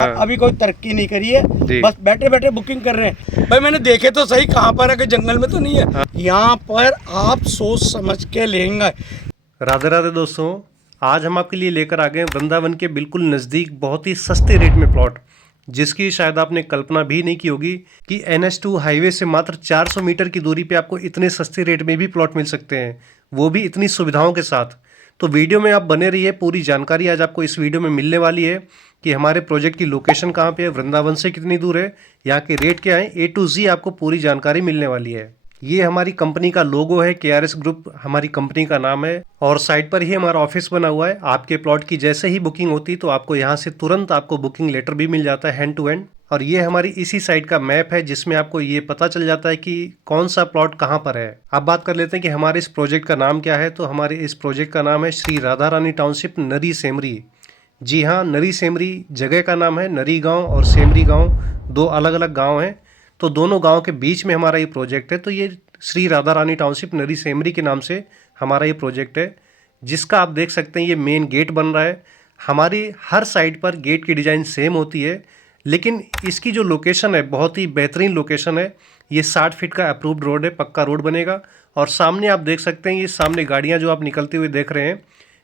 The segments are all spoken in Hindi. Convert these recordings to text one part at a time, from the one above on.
अभी कोई तरक्की नहीं करी है, जी। बस बैठे बैठे बुकिंग कर रहे हैं। भाई मैंने देखे तो सही कहाँ पर है, कि जंगल में तो नहीं है। यहाँ पर आप सोच समझ के लेंगे। राधे राधे दोस्तों, आज हम आपके लिए लेकर आ गए वृंदावन के बिल्कुल नज़दीक बहुत ही सस्ते रेट में प्लॉट, जिसकी शायद आपने कल्पना भी नहीं की होगी कि NH2 हाईवे से मात्र 400 मीटर की दूरी पे आपको इतने सस्ते रेट में भी प्लॉट मिल सकते हैं, वो भी इतनी सुविधाओं के साथ। तो वीडियो में आप बने रहिए, पूरी जानकारी आज आपको इस वीडियो में मिलने वाली है कि हमारे प्रोजेक्ट की लोकेशन कहाँ पे है, वृंदावन से कितनी दूर है, यहाँ के रेट क्या है, A to Z आपको पूरी जानकारी मिलने वाली है। ये हमारी कंपनी का लोगो है, KRS ग्रुप हमारी कंपनी का नाम है, और साइट पर ही हमारा ऑफिस बना हुआ है। आपके प्लॉट की जैसे ही बुकिंग होती तो आपको यहाँ से तुरंत आपको बुकिंग लेटर भी मिल जाता है हैंड टू हैंड। और ये हमारी इसी साइट का मैप है, जिसमें आपको ये पता चल जाता है कि कौन सा प्लॉट कहाँ पर है। अब बात कर लेते हैं कि हमारे इस प्रोजेक्ट का नाम क्या है। तो हमारे इस प्रोजेक्ट का नाम है श्री राधा रानी टाउनशिप, नरी सेमरी। जी हाँ, नरी सेमरी जगह का नाम है। नरी गांव और सेमरी गांव दो अलग अलग गांव हैं, तो दोनों गांव के बीच में हमारा ये प्रोजेक्ट है। तो ये श्री राधा रानी टाउनशिप नरी सेमरी के नाम से हमारा ये प्रोजेक्ट है, जिसका आप देख सकते हैं ये मेन गेट बन रहा है। हमारी हर साइड पर गेट की डिज़ाइन सेम होती है, लेकिन इसकी जो लोकेशन है बहुत ही बेहतरीन लोकेशन है। ये 60 फीट का अप्रूव्ड रोड है, पक्का रोड बनेगा। और सामने आप देख सकते हैं, ये सामने गाड़ियाँ जो आप निकलते हुए देख रहे हैं,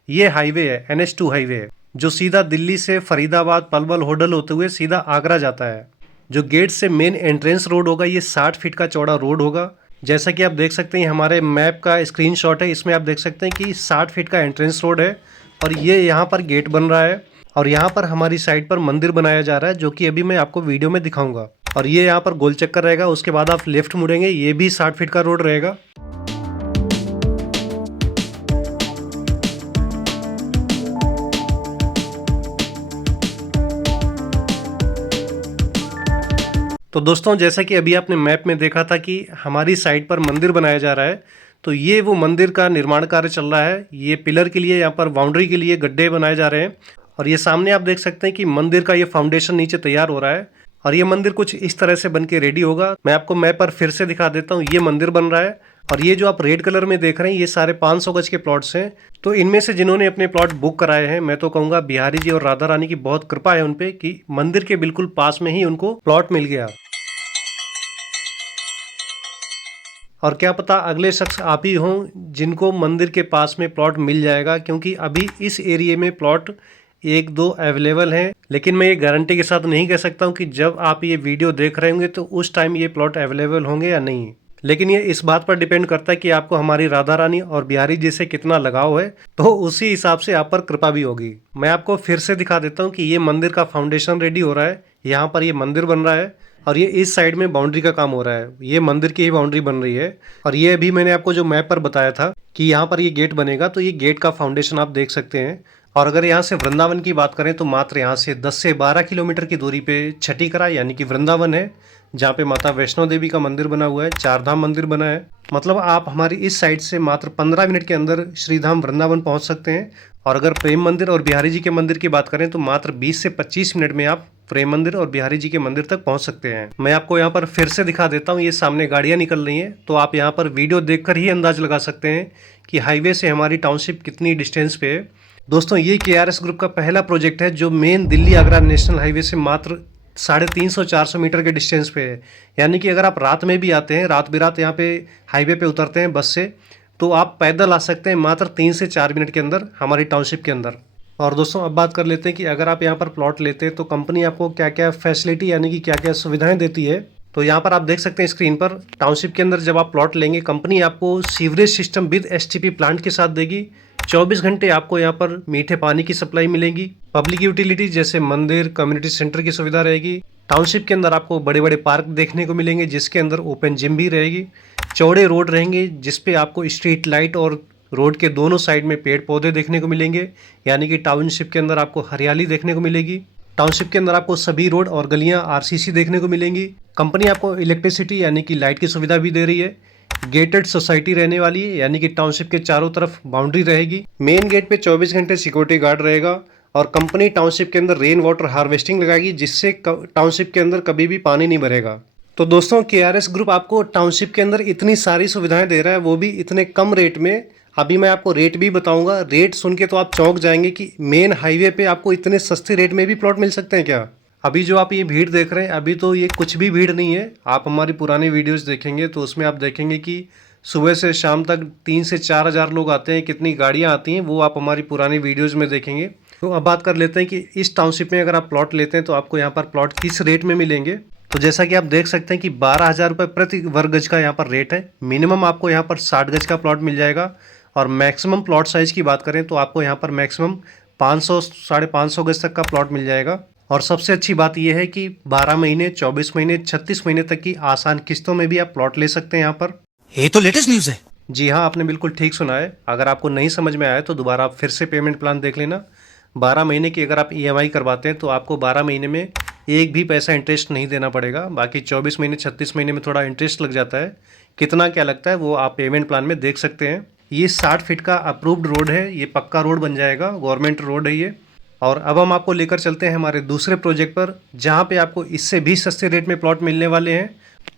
ये हाईवे है, NH2 हाईवे है, जो सीधा दिल्ली से फरीदाबाद, पलवल, होडल होते हुए सीधा आगरा जाता है। जो गेट से मेन एंट्रेंस रोड होगा, ये 60 फीट का चौड़ा रोड होगा। जैसा कि आप देख सकते हैं, हमारे मैप का स्क्रीनशॉट है, इसमें आप देख सकते हैं कि 60 फीट का एंट्रेंस रोड है और ये यहाँ पर गेट बन रहा है। और यहाँ पर हमारी साइड पर मंदिर बनाया जा रहा है, जो कि अभी मैं आपको वीडियो में दिखाऊंगा। और ये यहाँ पर गोल चक्कर रहेगा, उसके बाद आप लेफ्ट मुड़ेंगे, ये भी 60 फीट का रोड रहेगा। तो दोस्तों, जैसा कि अभी आपने मैप में देखा था कि हमारी साइड पर मंदिर बनाया जा रहा है, तो ये वो मंदिर का निर्माण कार्य चल रहा है। ये पिलर के लिए, यहाँ पर बाउंड्री के लिए गड्ढे बनाए जा रहे हैं। और ये सामने आप देख सकते हैं कि मंदिर का ये फाउंडेशन नीचे तैयार हो रहा है, और ये मंदिर कुछ इस तरह से बन के रेडी होगा। मैं आपको मैप पर फिर से दिखा देता हूँ, ये मंदिर बन रहा है। और ये जो आप रेड कलर में देख रहे हैं, ये सारे 500 गज के प्लॉट्स हैं। तो इनमें से जिन्होंने अपने प्लॉट बुक कराए हैं, मैं तो कहूँगा बिहारी जी और राधा रानी की बहुत कृपा है उन पे कि मंदिर के बिल्कुल पास में ही उनको प्लॉट मिल गया। और क्या पता अगले शख्स आप ही हों जिनको मंदिर के पास में प्लॉट मिल जाएगा, क्योंकि अभी इस एरिया में प्लॉट एक दो अवेलेबल हैं। लेकिन मैं ये गारंटी के साथ नहीं कह सकता हूँ कि जब आप ये वीडियो देख रहे होंगे तो उस टाइम ये प्लॉट अवेलेबल होंगे या नहीं। लेकिन ये इस बात पर डिपेंड करता है कि आपको हमारी राधा रानी और बिहारी जी से कितना लगाव है, तो उसी हिसाब से आप पर कृपा भी होगी। मैं आपको फिर से दिखा देता हूँ कि ये मंदिर का फाउंडेशन रेडी हो रहा है, यहाँ पर ये मंदिर बन रहा है, और ये इस साइड में बाउंड्री का काम हो रहा है। ये मंदिर की ही बाउंड्री बन रही है। और ये अभी मैंने आपको जो मैप पर बताया था कि यहाँ पर ये गेट बनेगा, तो ये गेट का फाउंडेशन आप देख सकते हैं। और अगर यहाँ से वृंदावन की बात करें तो मात्र यहाँ से 10 से 12 किलोमीटर की दूरी पे छठीकरा यानी कि वृंदावन है, जहाँ पे माता वैष्णो देवी का मंदिर बना हुआ है, चारधाम मंदिर बना है। मतलब आप हमारी इस साइड से मात्र 15 मिनट के अंदर श्रीधाम वृंदावन पहुँच सकते हैं। और अगर प्रेम मंदिर और बिहारी जी के मंदिर की बात करें तो मात्र 20 से 25 मिनट में आप प्रेम मंदिर और बिहारी जी के मंदिर तक पहुंच सकते हैं। मैं आपको यहाँ पर फिर से दिखा देता हूँ, ये सामने गाड़ियाँ निकल रही हैं, तो आप यहाँ पर वीडियो देखकर ही अंदाज लगा सकते हैं कि हाईवे से हमारी टाउनशिप कितनी डिस्टेंस पे है। दोस्तों, ये KRS ग्रुप का पहला प्रोजेक्ट है जो main Delhi Agra national highway से मात्र 350-400 मीटर के डिस्टेंस पे है। यानी कि अगर आप रात में भी आते हैं, रात बिरात यहाँ पे हाईवे पे उतरते हैं बस से, तो आप पैदल आ सकते हैं मात्र 3 से 4 मिनट के अंदर हमारी टाउनशिप के अंदर। और दोस्तों, अब बात कर लेते हैं कि अगर आप यहाँ पर प्लॉट लेते हैं तो कंपनी आपको क्या क्या फैसिलिटी यानी कि क्या क्या सुविधाएं देती है। तो यहाँ पर आप देख सकते हैं स्क्रीन पर, टाउनशिप के अंदर जब आप प्लॉट लेंगे, कंपनी आपको sewerage system with STP plant के साथ देगी। 24 घंटे आपको यहाँ पर मीठे पानी की सप्लाई मिलेगी। पब्लिक यूटिलिटी जैसे मंदिर, कम्युनिटी सेंटर की सुविधा रहेगी। टाउनशिप के अंदर आपको बड़े बड़े पार्क देखने को मिलेंगे, जिसके अंदर ओपन जिम भी रहेगी। चौड़े रोड रहेंगे, जिसपे आपको स्ट्रीट लाइट और रोड के दोनों साइड में पेड़ पौधे देखने को मिलेंगे, यानी कि टाउनशिप के अंदर आपको हरियाली देखने को मिलेगी। टाउनशिप के अंदर आपको सभी रोड और गलियां RCC देखने को मिलेंगी। कंपनी आपको इलेक्ट्रिसिटी यानी कि लाइट की सुविधा भी दे रही है। गेटेड सोसाइटी रहने वाली है, यानी कि टाउनशिप के चारों तरफ बाउंड्री रहेगी। मेन गेट पे 24 घंटे सिक्योरिटी गार्ड रहेगा। और कंपनी टाउनशिप के अंदर रेन वाटर हार्वेस्टिंग लगाएगी, जिससे टाउनशिप के अंदर कभी भी पानी नहीं भरेगा। तो दोस्तों, KRS ग्रुप आपको टाउनशिप के अंदर इतनी सारी सुविधाएं दे रहा है, वो भी इतने कम रेट में। अभी मैं आपको रेट भी बताऊंगा, रेट सुन के तो आप चौंक जाएंगे कि मेन हाईवे पे आपको इतने सस्ते रेट में भी प्लॉट मिल सकते हैं क्या। अभी जो आप ये भीड़ देख रहे हैं, अभी तो ये कुछ भी भीड़ नहीं है। आप हमारी पुरानी वीडियोस देखेंगे तो उसमें आप देखेंगे कि सुबह से शाम तक 3 से 4 हज़ार लोग आते हैं, कितनी गाड़ियां आती हैं वो आप हमारी पुरानी वीडियोस में देखेंगे। तो अब बात कर लेते हैं कि इस टाउनशिप में अगर आप प्लॉट लेते हैं तो आपको यहाँ पर प्लॉट किस रेट में मिलेंगे। तो जैसा कि आप देख सकते हैं कि 12,000 रुपये प्रति वर्ग गज का यहाँ पर रेट है। मिनिमम आपको यहाँ पर 60 गज का प्लॉट मिल जाएगा और मैक्सिमम प्लॉट साइज़ की बात करें तो आपको यहाँ पर मैक्सिमम 500 550 गज तक का प्लॉट मिल जाएगा। और सबसे अच्छी बात यह है कि 12 महीने, 24 महीने, 36 महीने तक की आसान किस्तों में भी आप प्लॉट ले सकते हैं यहाँ पर। ये तो लेटेस्ट न्यूज़ है। जी हाँ, आपने बिल्कुल ठीक सुना है। अगर आपको नहीं समझ में आया तो दोबारा आप फिर से पेमेंट प्लान देख लेना। 12 महीने की अगर आप EMI करवाते हैं तो आपको 12 महीने में एक भी पैसा इंटरेस्ट नहीं देना पड़ेगा। बाकी 24 महीने, 36 महीने में थोड़ा इंटरेस्ट लग जाता है। कितना क्या लगता है वो आप पेमेंट प्लान में देख सकते हैं। ये 60 फीट का अप्रूव्ड रोड है, ये पक्का रोड बन जाएगा, गवर्नमेंट रोड है ये। और अब हम आपको लेकर चलते हैं हमारे दूसरे प्रोजेक्ट पर, जहाँ पे आपको इससे भी सस्ते रेट में प्लॉट मिलने वाले हैं।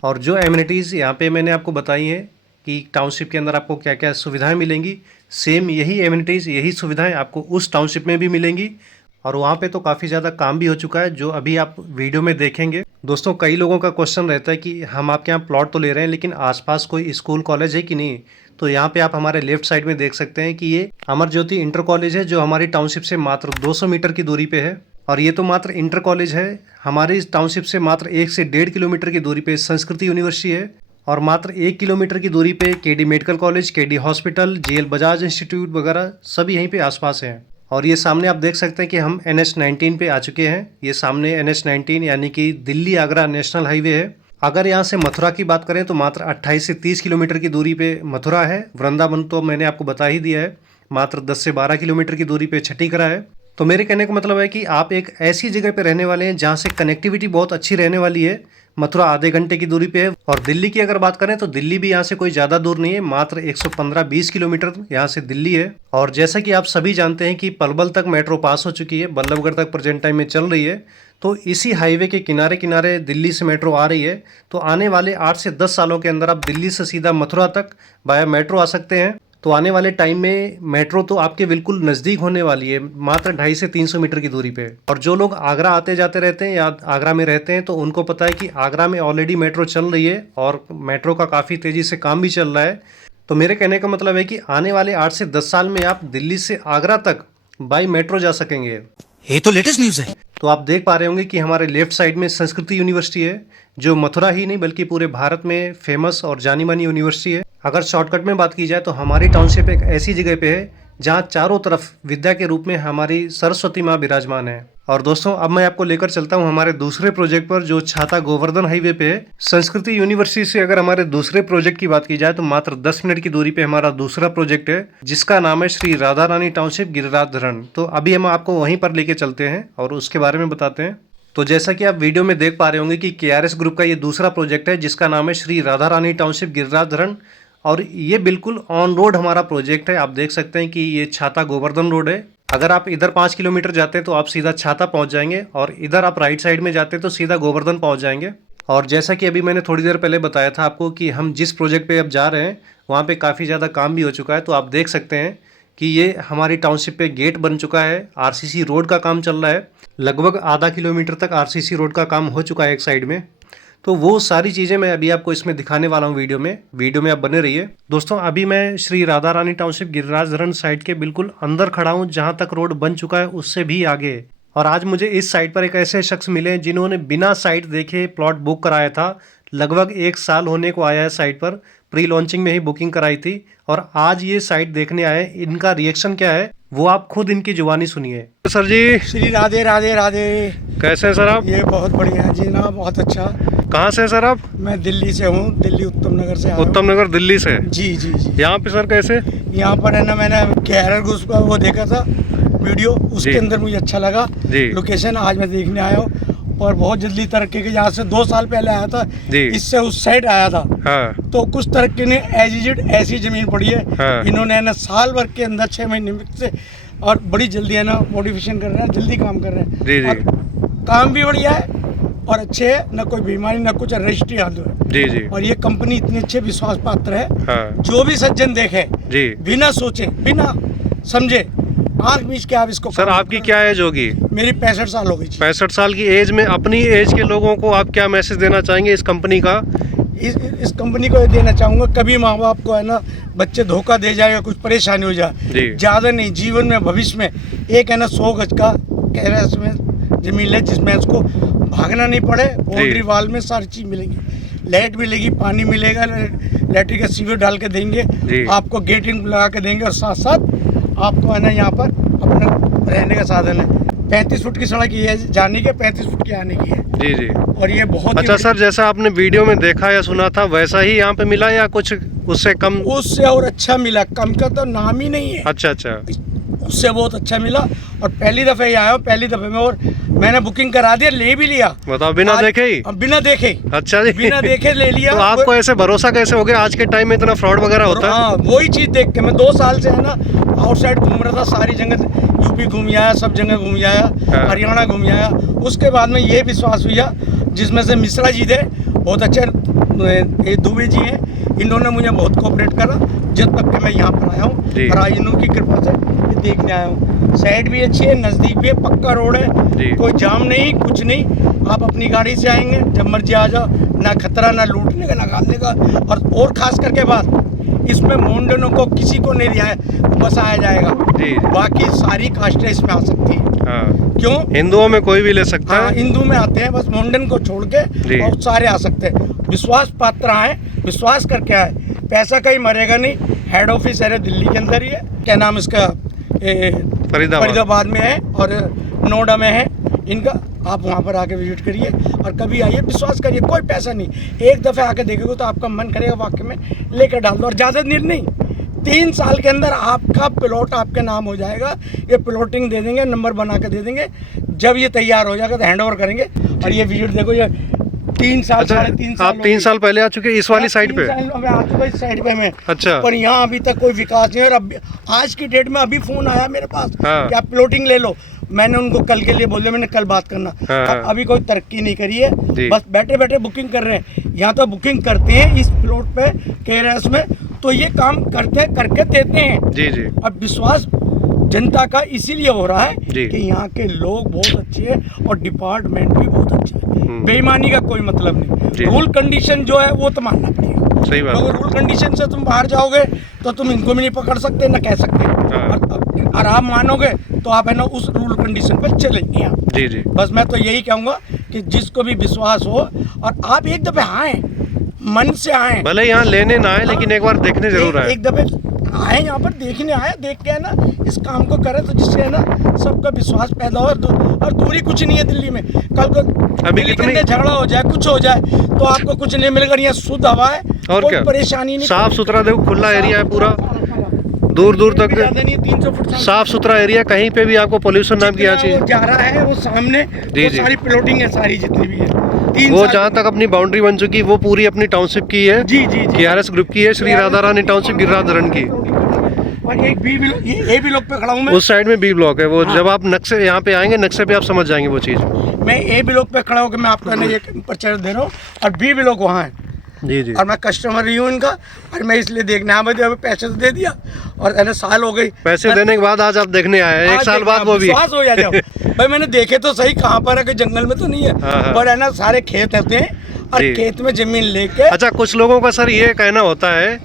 और जो एमिनिटीज़ यहाँ पे मैंने आपको बताई हैं कि टाउनशिप के अंदर आपको क्या क्या सुविधाएं मिलेंगी, सेम यही एमिनिटीज़, यही सुविधाएं आपको उस टाउनशिप में भी मिलेंगी। और वहाँ पे तो काफ़ी ज़्यादा काम भी हो चुका है जो अभी आप वीडियो में देखेंगे। दोस्तों, कई लोगों का क्वेश्चन रहता है कि हम आपके यहाँ प्लॉट तो ले रहे हैं लेकिन आसपास कोई स्कूल कॉलेज है कि नहीं। तो यहाँ पे आप हमारे लेफ्ट साइड में देख सकते हैं कि ये अमर ज्योति इंटर कॉलेज है जो हमारी टाउनशिप से मात्र 200 मीटर की दूरी पे है। और ये तो मात्र इंटर कॉलेज है। हमारी टाउनशिप से मात्र 1 से 1.5 किलोमीटर की दूरी पे संस्कृति यूनिवर्सिटी है और मात्र 1 किलोमीटर की दूरी पे KD medical college, KD hospital, JL Bajaj institute वगैरह सभी यहीं पे आसपास हैं। और ये सामने आप देख सकते हैं कि हम NH-19 पे आ चुके हैं। ये सामने NH-19 यानी कि दिल्ली आगरा नेशनल हाईवे है। अगर यहाँ से मथुरा की बात करें तो मात्र 28 से 30 किलोमीटर की दूरी पे मथुरा है। वृंदावन तो मैंने आपको बता ही दिया है, मात्र 10 से 12 किलोमीटर की दूरी पे छठीकरा है। तो मेरे कहने का मतलब है कि आप एक ऐसी जगह पे रहने वाले हैं जहाँ से कनेक्टिविटी बहुत अच्छी रहने वाली है। मथुरा आधे घंटे की दूरी पे है। और दिल्ली की अगर बात करें तो दिल्ली भी यहाँ से कोई ज़्यादा दूर नहीं है, मात्र 115-20 किलोमीटर यहाँ से दिल्ली है। और जैसा कि आप सभी जानते हैं कि पलवल तक मेट्रो पास हो चुकी है, बल्लभगढ़ तक प्रेजेंट टाइम में चल रही है। तो इसी हाईवे के किनारे किनारे दिल्ली से मेट्रो आ रही है। तो आने वाले 8 से 10 सालों के अंदर आप दिल्ली से सीधा मथुरा तक बाय मेट्रो आ सकते हैं। तो आने वाले टाइम में मेट्रो तो आपके बिल्कुल नज़दीक होने वाली है, मात्र 250 से 300 मीटर की दूरी पे। और जो लोग आगरा आते जाते रहते हैं या आगरा में रहते हैं तो उनको पता है कि आगरा में ऑलरेडी मेट्रो चल रही है और मेट्रो का काफ़ी तेज़ी से काम भी चल रहा है। तो मेरे कहने का मतलब है कि आने वाले 8 से 10 साल में आप दिल्ली से आगरा तक बाई मेट्रो जा सकेंगे। ये तो लेटेस्ट न्यूज़ है। तो आप देख पा रहे होंगे कि हमारे लेफ्ट साइड में संस्कृति यूनिवर्सिटी है जो मथुरा ही नहीं बल्कि पूरे भारत में फेमस और जानी मानी यूनिवर्सिटी है। अगर शॉर्टकट में बात की जाए तो हमारी टाउनशिप एक ऐसी जगह पे है जहाँ चारों तरफ विद्या के रूप में हमारी सरस्वती माँ विराजमान है। और दोस्तों, अब मैं आपको लेकर चलता हूँ हमारे दूसरे प्रोजेक्ट पर जो छाता गोवर्धन हाईवे पे है। संस्कृति यूनिवर्सिटी से अगर हमारे दूसरे प्रोजेक्ट की बात की जाए तो मात्र 10 मिनट की दूरी पे हमारा दूसरा प्रोजेक्ट है जिसका नाम है श्री राधा रानी टाउनशिप गिरिराज धरण। तो अभी हम आपको वहीं पर लेके चलते हैं और उसके बारे में बताते हैं। तो जैसा कि आप वीडियो में देख पा रहे होंगे कि KRS ग्रुप का ये दूसरा प्रोजेक्ट है जिसका नाम है श्री राधा रानी टाउनशिप गिरिराज धरण। और ये बिल्कुल ऑन रोड हमारा प्रोजेक्ट है। आप देख सकते हैं कि ये छाता गोवर्धन रोड है। अगर आप इधर 5 किलोमीटर जाते हैं तो आप सीधा छाता पहुंच जाएंगे और इधर आप राइट साइड में जाते हैं तो सीधा गोवर्धन पहुंच जाएंगे। और जैसा कि अभी मैंने थोड़ी देर पहले बताया था आपको कि हम जिस प्रोजेक्ट पे अब जा रहे हैं वहाँ पे काफ़ी ज़्यादा काम भी हो चुका है। तो आप देख सकते हैं कि ये हमारी टाउनशिप पे गेट बन चुका है, RCC रोड का काम चल रहा है। लगभग आधा किलोमीटर तक RCC रोड का काम हो चुका है एक साइड में। तो वो सारी चीज़ें मैं अभी आपको इसमें दिखाने वाला हूँ वीडियो में आप बने रहिए। दोस्तों, अभी मैं श्री राधा रानी टाउनशिप गिरिराज धरण साइड के बिल्कुल अंदर खड़ा हूँ जहाँ तक रोड बन चुका है उससे भी आगे। और आज मुझे इस साइट पर एक ऐसे शख्स मिले जिन्होंने बिना साइट देखे प्लॉट बुक कराया था। लगभग 1 साल होने को आया है साइट पर, प्री लॉन्चिंग में ही बुकिंग कराई थी और आज ये साइट देखने आए। इनका रिएक्शन क्या है वो आप खुद इनकी जुबानी सुनिए। सर जी, श्री राधे राधे राधे। कैसे हैं सर आप? ये बहुत बढ़िया है जी ना, बहुत अच्छा। कहाँ से हैं सर आप? मैं दिल्ली से हूँ, दिल्ली उत्तम नगर से आया हूँ। उत्तम नगर दिल्ली से? जी जी जी। यहाँ पे सर कैसे? यहाँ पर है ना, मैंने KRS ग्रुप का वो देखा था वीडियो, उसके अंदर मुझे अच्छा लगा लोकेशन। आज मैं देखने आया हूँ और बहुत जल्दी तरक्की के, यहाँ से 2 साल पहले आया था, इससे उस साइड आया था। हाँ। तो कुछ तरक्की ने एजिड ऐसी जमीन पड़ी है। हाँ। इन्होंने है ना साल भर के अंदर 6 महीने से और बड़ी जल्दी है ना मॉडिफिकेशन कर रहे हैं, जल्दी काम कर रहे हैं। जी जी। काम भी बढ़िया है और अच्छे है, ना कोई बीमारी ना कुछ, रजिस्ट्री आदि है। जी जी। और ये कंपनी इतनी अच्छे विश्वास पात्र है। हाँ। जो भी सज्जन देखे जी, बिना सोचे बिना समझे आंख मीच के आप इसको। सर आपकी क्या एज होगी? मेरी 65 साल हो गई जी। 65 साल की एज में अपनी एज के लोगों को आप क्या मैसेज देना चाहेंगे इस कंपनी का? इस कंपनी को ये देना चाहूँगा, कभी माँ बाप को है ना बच्चे धोखा दे जाएगा, कुछ परेशानी हो जाए, ज़्यादा नहीं, जीवन में भविष्य में एक है ना 100 गज का कैरेस में जमीन है जिसमें उसको भागना नहीं पड़े। बाउंड्री वाल में सारी चीज़ मिलेगी, लाइट मिलेगी, पानी मिलेगा, लैट्रिन का सीवर डाल के देंगे, आपको गेट इन लगा के देंगे और साथ साथ आपको है ना यहाँ पर अपना रहने का साधन है। 35 फुट की सड़क ये है जाने की, 35 फुट की आने की है। जी जी। और ये बहुत अच्छा सर, जैसा आपने वीडियो में देखा या सुना था वैसा ही यहाँ पे मिला या कुछ उससे कम? उससे और अच्छा मिला, कम का तो नाम ही नहीं है। अच्छा अच्छा। उससे बहुत अच्छा मिला और पहली दफ़े ही आया हूँ, पहली दफ़े में, और मैंने बुकिंग करा दिया, ले भी लिया। बताओ, बिना देखे ही? बिना देखे। अच्छा जी, बिना देखे ले लिया। तो आपको ऐसे भरोसा कैसे हो गया? आज के टाइम में इतना फ्रॉड वगैरह होता है? हाँ, वही चीज़ देख के मैं 2 साल से है ना आउटसाइड घूम रहा था, सारी जगह यूपी घूम आया, सब जगह घूम आया, हरियाणा घूम आया। उसके बाद में ये विश्वास हुआ, जिसमें से मिश्रा जी थे, बहुत अच्छे दुबे जी हैं, इन्होंने मुझे बहुत कोऑपरेट करा जब तक कि मैं यहाँ पर आया हूँ। और आज इन्हों की कृपा से ये देखने आया हूँ। साइड भी अच्छी है, नज़दीक भी है, पक्का रोड है, कोई जाम नहीं, कुछ नहीं। आप अपनी गाड़ी से आएंगे, जब मर्जी आ जाओ, ना खतरा, ना लूटने का, ना खाने का। और ख़ास करके बात इसमें मुंडनों को किसी को नहीं दिया है, बसाया जाएगा। बाकी सारी कास्टें इसमें आ सकती है। क्यों? हिंदुओं में कोई भी ले सकता है। हिंदू में आते हैं, बस मुंडन को छोड़ के और सारे आ सकते हैं। विश्वास पात्र आए, विश्वास करके आए, पैसा कहीं मरेगा नहीं। हेड ऑफिस है दिल्ली के अंदर ही है, क्या नाम इसका, फरीदाबाद में है और नोएडा में है इनका। आप वहाँ पर आके विजिट करिए और कभी आइए, विश्वास करिए, कोई पैसा नहीं। एक दफ़े आके देखोगे तो आपका मन करेगा वाकई में लेकर डाल दो। और ज़्यादा देर नहीं, 3 साल के अंदर आपका प्लॉट आपके नाम हो जाएगा। ये प्लॉटिंग दे देंगे, नंबर बना के दे देंगे। जब ये तैयार हो जाएगा तो हैंड ओवर करेंगे। और ये विजिट देखो, ये 3 साल, 3.5 साल। आप 3 साल पहले आ चुके इस वाली साइड पे? आ चुका इस साइड पे मैं। अच्छा। पर यहाँ अभी तक कोई विकास नहीं है। और अब आज की डेट में अभी फोन आया मेरे पास कि आप प्लॉटिंग ले लो। मैंने उनको कल के लिए बोल, मैंने कल बात करना। अभी कोई तरक्की नहीं करी है, बस बैठे बैठे बुकिंग कर रहे हैं। यहाँ तो बुकिंग करते हैं इस प्लॉट पे केरस में, तो ये काम करते करके देते हैं। जी जी। अब विश्वास जनता का इसीलिए हो रहा है कि यहाँ के लोग बहुत अच्छे हैं और डिपार्टमेंट भी बहुत अच्छा है। बेईमानी का कोई मतलब नहीं। रूल कंडीशन जो है वो तो मानना पड़ेगा। सही बात। अगर रूल कंडीशन से तुम बाहर जाओगे तो तुम इनको भी नहीं पकड़ सकते, ना कह सकते। और आप मानोगे तो आप है ना उस रूल कंडीशन पर चलेंगे आप। जी जी। बस मैं तो यही कहूँगा कि जिसको भी विश्वास हो और आप एक दफे आए, मन से आए, भले यहाँ लेने ना आए, लेकिन एक बार देखने जरूर आए। एक दफे आए यहाँ पर, देखने आए, देख के है ना इस काम को करें, तो जिससे है ना सबका विश्वास पैदा हो। और दूरी कुछ नहीं है दिल्ली में। कल को अभी कितने झगड़ा हो जाए, कुछ हो जाए, तो आपको कुछ नहीं मिलेगा। यहाँ शुद्ध हवा है और क्या, परेशानी नहीं, साफ सुथरा, देखो खुला एरिया है पूरा, दूर दूर तक 300 फुट साफ सुथरा एरिया, कहीं पे भी आपको पोल्यूशन नाम की चीज जा रहा है। वो सामने वो सारी प्लॉटिंग है, सारी जितनी भी है। वो जहाँ तक अपनी बाउंड्री बन चुकी वो पूरी अपनी टाउनशिप की है। जी जी, KRS ग्रुप की है, श्री राधा रानी टाउनशिप गिरिराधरण की। और एक बी ब्लॉक, ये ब्लॉक पे खड़ा हूँ मैं। उस साइड में बी ब्लॉक है वो। जब आप नक्शे यहाँ पे आएंगे, नक्शे पे आप समझ जाएंगे वो चीज़। मैं ए ब्लॉक पे खड़ा होकर मैं आपको ये परिचय दे रहा हूँ और बी ब्लॉक वहाँ है। जी जी। और मैं कस्टमर रही हूँ इनका, और मैं इसलिए देखने आया। मुझे अभी पैसे तो दे दिया और है ना साल हो गई, पैसे देने के बाद आज आप देखने आए, 1 साल बाद वो भी विश्वास हो जाए। भाई मैंने देखे तो सही, कहाँ पर है कि जंगल में तो नहीं है, पर है ना सारे खेत होते हैं और खेत में जमीन लेके। अच्छा, कुछ लोगों का सर ये कहना होता है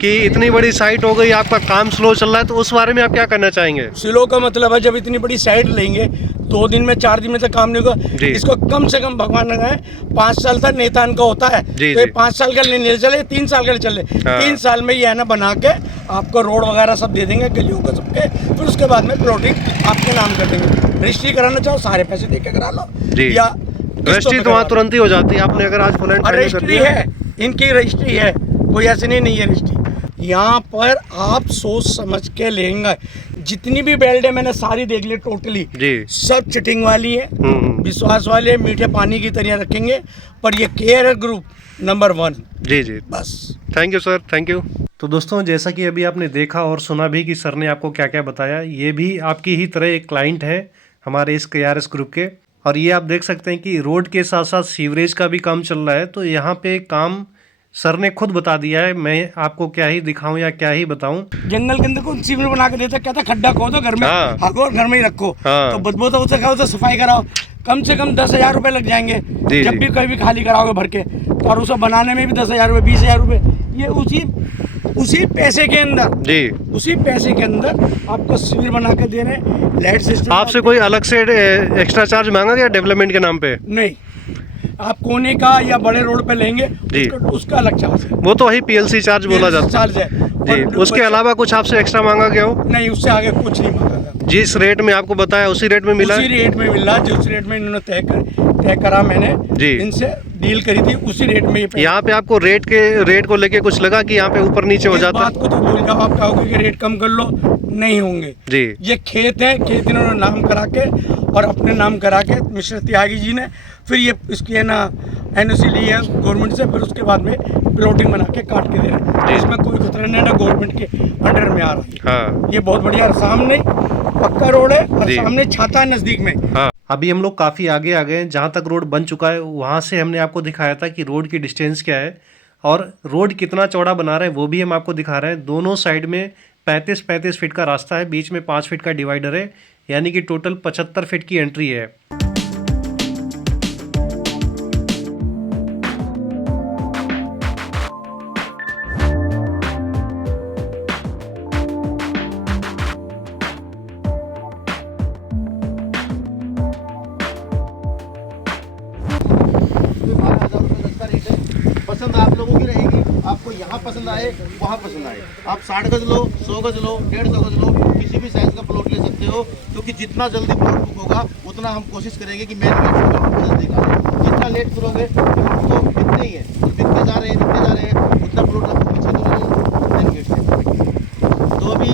कि इतनी बड़ी साइट हो गई, आपका काम स्लो चल रहा है, तो उस बारे में आप क्या करना चाहेंगे? स्लो का मतलब है जब इतनी बड़ी साइट लेंगे 2 दिन में 4 दिन में तो काम नहीं होगा। इसको कम से कम भगवान ने 5 साल तक नेता इनका होता है, तो 5 साल का नहीं चले, 3 साल का चले। 3 साल में ये है ना बना के आपको रोड वगैरह सब दे देंगे गलियों को सबके। फिर उसके बाद में प्लॉटिंग आपके नाम कर देंगे। रजिस्ट्री कराना चाहो सारे पैसे दे के करा लो, या रजिस्ट्री तो वहाँ तुरंत ही हो जाती है। आपने अगर आज फुल एंड रजिस्ट्री है, इनकी रजिस्ट्री है, कोई ऐसे नहीं है रजिस्ट्री। यहाँ पर आप सोच समझ के लेंगे। जितनी भी बेल्ट है मैंने सारी देख ली टोटली, सब चिटिंग वाली है, विश्वास वाले है, मीठे पानी की तरह रखेंगे। पर ये KRS ग्रुप नंबर 1। जी जी, बस। Thank you sir, thank you. तो दोस्तों, जैसा कि अभी आपने देखा और सुना भी कि सर ने आपको क्या क्या बताया, ये भी आपकी ही तरह एक क्लाइंट है हमारे इस KRS ग्रुप के। और ये आप देख सकते हैं कि रोड के साथ साथ सीवरेज का भी काम चल रहा है। तो यहाँ पे काम सर ने खुद बता दिया है, मैं आपको क्या ही दिखाऊं या क्या ही बताऊं। जंगल के अंदर कौन सीमेंट बना के देता, कहता खड्डा खोदो घर में हाँ। हाको और घर में ही रखो। हाँ। तो बदबू तो उसे खाओ तो सफाई कराओ, कम से कम 10,000 रुपये लग जाएंगे जी, जब जी। भी कहीं भी खाली कराओगे भर के। तो और उसे बनाने में भी 10,000 रुपये 20,000 रुपये, ये उसी पैसे के अंदर, जी, उसी पैसे के अंदर आपको शिविर बना के दे रहे हैं। लाइट सिस्टम आपसे कोई अलग से एक्स्ट्रा चार्ज मांगा गया डेवलपमेंट के नाम पे? नहीं, आप कोने का या बड़े रोड पे लेंगे जी। उसका अलग चार्ज है, वो तो वही PLC चार्ज बोला जाता चार्ज है जी। और उसके अलावा कुछ आपसे एक्स्ट्रा मांगा गया हो? नहीं, उससे आगे कुछ नहीं मांगा था। जिस रेट में आपको बताया उसी रेट में मिला उसी है? रेट में मिल रहा, जिस रेट में इन्होंने तय करा, मैंने जी। इनसे डील करी थी, उसी रेट में ये यहाँ पे आपको रेट को लेके कुछ लगा कि यहाँ पे ऊपर नीचे हो इस जाता? बात को तो भूल जाओ, आप कहोगे कि रेट कम कर लो, नहीं होंगे जी। ये खेत है, खेत इन्होंने नाम करा के और अपने नाम करा के मिस्टर त्यागी जी ने फिर ये इसकी है ना NOC ली है गवर्नमेंट से, फिर उसके बाद में प्लॉटिंग बना के काट के दे रहे हैं। इसमें कोई खतरा नहीं है, ना गवर्नमेंट के अंडर में आ रहा है। हाँ। ये बहुत बढ़िया, सामने पक्का रोड है और जी। सामने छाता है नजदीक में। हाँ। अभी हम लोग काफ़ी आगे आ गए हैं, जहाँ तक रोड बन चुका है वहाँ से हमने आपको दिखाया था कि रोड की डिस्टेंस क्या है और रोड कितना चौड़ा बना रहे हैं वो भी हम आपको दिखा रहे हैं। दोनों साइड में 35-35 फीट का रास्ता है, बीच में 5 फीट का डिवाइडर है, यानी कि टोटल 75 फीट की एंट्री है। पसंद आप लोगों की रहेगी, आपको यहाँ पसंद आए वहाँ पसंद आए। आप 60 गज लो, 100 गज लो, 150 गज लो, किसी भी साइज का प्लॉट ले सकते हो, क्योंकि जितना जल्दी प्लॉट बुक होगा उतना हम कोशिश करेंगे कि मेन गेट जल्दी का। जितना लेट करोगे तो बिकते ही है, और बिकते जा रहे हैं उतना प्लॉट आपको पीछे तो मेन गेट से। तो अभी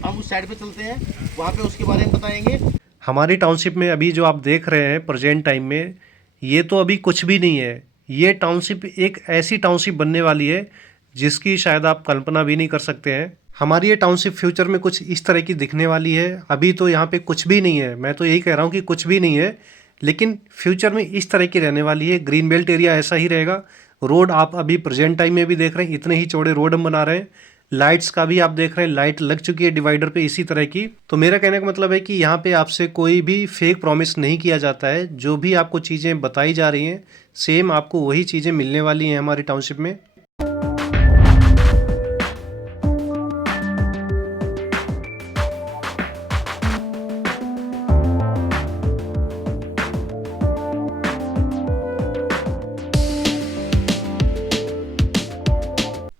हम उस साइड पे चलते हैं, वहाँ पे उसके बारे में बताएंगे। हमारी टाउनशिप में अभी जो आप देख रहे हैं प्रेजेंट टाइम में, ये तो अभी कुछ भी नहीं है। ये टाउनशिप एक ऐसी टाउनशिप बनने वाली है जिसकी शायद आप कल्पना भी नहीं कर सकते हैं। हमारी ये टाउनशिप फ्यूचर में कुछ इस तरह की दिखने वाली है। अभी तो यहाँ पे कुछ भी नहीं है, मैं तो यही कह रहा हूँ कि कुछ भी नहीं है, लेकिन फ्यूचर में इस तरह की रहने वाली है। ग्रीन बेल्ट एरिया ऐसा ही रहेगा। रोड आप अभी प्रेजेंट टाइम में भी देख रहे हैं, इतने ही चौड़े रोड हम बना रहे हैं। लाइट्स का भी आप देख रहे हैं, लाइट लग चुकी है डिवाइडर पे इसी तरह की। तो मेरा कहने का मतलब है कि यहाँ पे आपसे कोई भी फेक प्रॉमिस नहीं किया जाता है। जो भी आपको चीज़ें बताई जा रही हैं सेम आपको वही चीज़ें मिलने वाली हैं हमारी टाउनशिप में।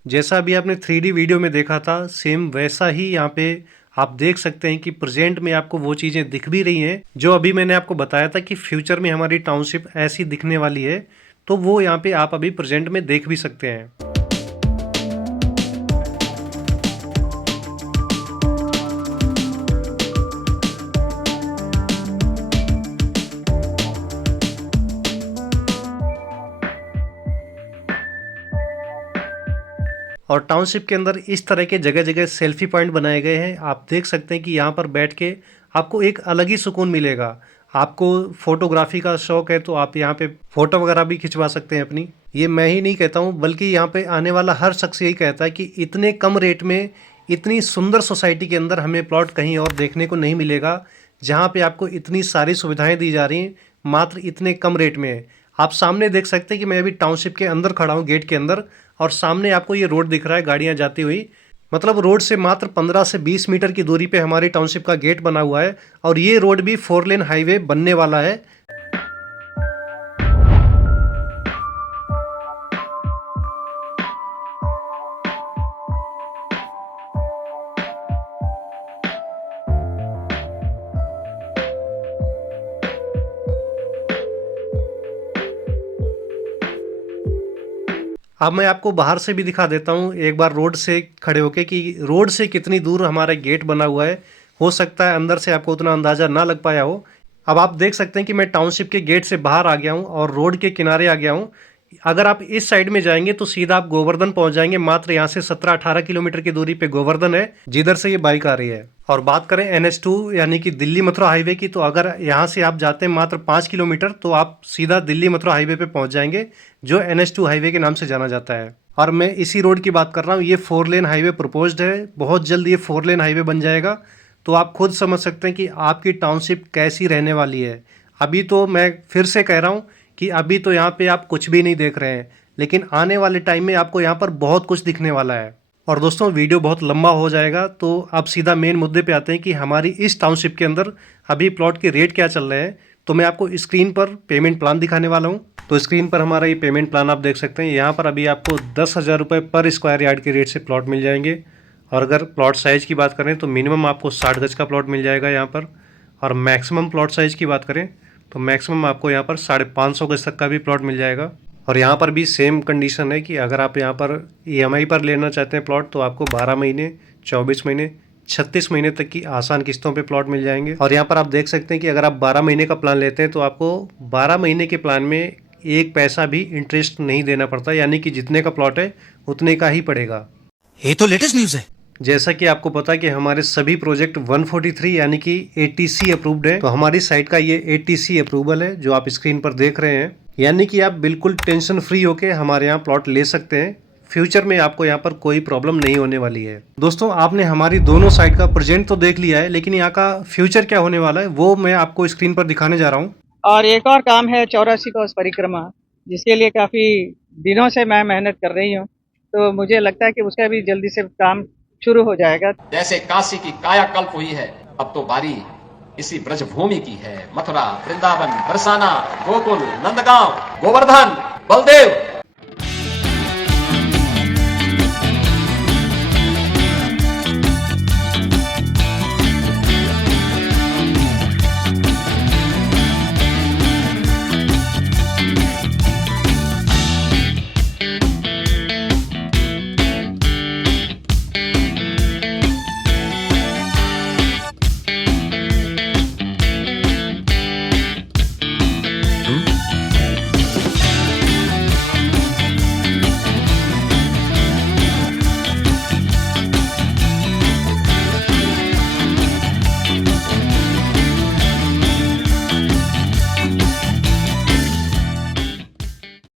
जैसा अभी आपने 3D वीडियो में देखा था, सेम वैसा ही यहाँ पे आप देख सकते हैं कि प्रेजेंट में आपको वो चीज़ें दिख भी रही हैं जो अभी मैंने आपको बताया था कि फ्यूचर में हमारी टाउनशिप ऐसी दिखने वाली है। तो वो यहाँ पे आप अभी प्रेजेंट में देख भी सकते हैं। और टाउनशिप के अंदर इस तरह के जगह जगह सेल्फी पॉइंट बनाए गए हैं। आप देख सकते हैं कि यहाँ पर बैठ के आपको एक अलग ही सुकून मिलेगा। आपको फोटोग्राफी का शौक है तो आप यहाँ पे फ़ोटो वगैरह भी खिंचवा सकते हैं अपनी। ये मैं ही नहीं कहता हूँ, बल्कि यहाँ पे आने वाला हर शख्स यही कहता है कि इतने कम रेट में इतनी सुंदर सोसाइटी के अंदर हमें प्लॉट कहीं और देखने को नहीं मिलेगा, जहाँ पे आपको इतनी सारी सुविधाएँ दी जा रही हैं मात्र इतने कम रेट में। आप सामने देख सकते हैं कि मैं अभी टाउनशिप के अंदर खड़ा हूँ, गेट के अंदर, और सामने आपको ये रोड दिख रहा है गाड़ियाँ जाती हुई। मतलब रोड से मात्र 15 से 20 मीटर की दूरी पे हमारी टाउनशिप का गेट बना हुआ है और ये रोड भी 4 लेन हाईवे बनने वाला है। अब मैं आपको बाहर से भी दिखा देता हूँ एक बार रोड से खड़े होके कि रोड से कितनी दूर हमारा गेट बना हुआ है। हो सकता है अंदर से आपको उतना अंदाज़ा ना लग पाया हो। अब आप देख सकते हैं कि मैं टाउनशिप के गेट से बाहर आ गया हूँ और रोड के किनारे आ गया हूँ। अगर आप इस साइड में जाएंगे तो सीधा आप गोवर्धन पहुंच जाएंगे। मात्र यहाँ से 17-18 किलोमीटर की दूरी पे गोवर्धन है, जिधर से ये बाइक आ रही है। और बात करें NH2 यानी कि दिल्ली मथुरा हाईवे की, तो अगर यहाँ से आप जाते हैं मात्र 5 किलोमीटर तो आप सीधा दिल्ली मथुरा हाईवे पे पहुंच जाएंगे, जो NH2 हाईवे के नाम से जाना जाता है। और मैं इसी रोड की बात कर रहा हूँ। ये 4 लेन हाईवे प्रपोज्ड है, बहुत जल्द ये 4 लेन हाईवे बन जाएगा। तो आप खुद समझ सकते हैं कि आपकी टाउनशिप कैसी रहने वाली है। अभी तो मैं फिर से कह रहा हूँ कि अभी तो यहाँ पे आप कुछ भी नहीं देख रहे हैं, लेकिन आने वाले टाइम में आपको यहाँ पर बहुत कुछ दिखने वाला है। और दोस्तों वीडियो बहुत लंबा हो जाएगा, तो अब सीधा मेन मुद्दे पे आते हैं कि हमारी इस टाउनशिप के अंदर अभी प्लॉट के रेट क्या चल रहे हैं। तो मैं आपको स्क्रीन पर पेमेंट प्लान दिखाने वाला हूँ। तो स्क्रीन पर हमारा ये पेमेंट प्लान आप देख सकते हैं। यहाँ पर अभी आपको 10,000 रुपये पर स्क्वायर यार्ड के रेट से प्लॉट मिल जाएंगे। और अगर प्लॉट साइज़ की बात करें तो मिनिमम आपको 60 गज का प्लॉट मिल जाएगा यहाँ पर। और मैक्सिमम प्लॉट साइज़ की बात करें तो मैक्सिमम आपको यहाँ पर 550 गज तक का भी प्लॉट मिल जाएगा। और यहाँ पर भी सेम कंडीशन है कि अगर आप यहाँ पर EMI पर लेना चाहते हैं प्लॉट तो आपको 12 महीने, 24 महीने, 36 महीने तक की आसान किस्तों पे प्लॉट मिल जाएंगे। और यहाँ पर आप देख सकते हैं कि अगर आप 12 महीने का प्लान लेते हैं तो आपको 12 महीने के प्लान में 1 पैसा भी इंटरेस्ट नहीं देना पड़ता, यानी कि जितने का प्लॉट है उतने का ही पड़ेगा। ये तो लेटेस्ट न्यूज है। जैसा कि आपको पता है कि हमारे सभी प्रोजेक्ट 143 यानी कि ATC अप्रूव्ड है। तो हमारी साइट का ये ATC अप्रूवल है जो आप स्क्रीन पर देख रहे हैं, यानी कि आप बिल्कुल टेंशन फ्री होके हमारे यहाँ प्लॉट ले सकते हैं। फ्यूचर में आपको यहाँ पर कोई प्रॉब्लम नहीं होने वाली है। दोस्तों आपने हमारी दोनों साइट का प्रेजेंट तो देख लिया है, लेकिन यहाँ का फ्यूचर क्या होने वाला है वो मैं आपको स्क्रीन पर दिखाने जा रहा हूँ। और एक और काम है 84 कोस परिक्रमा, जिसके लिए काफ़ी दिनों से मैं मेहनत कर रही हूँ। तो मुझे लगता है कि उसका भी जल्दी से काम शुरू हो जाएगा। जैसे काशी की कायाकल्प हुई है, अब तो बारी इसी ब्रजभूमि की है। मथुरा, वृंदावन, बरसाना, गोकुल, नंदगांव, गोवर्धन, बलदेव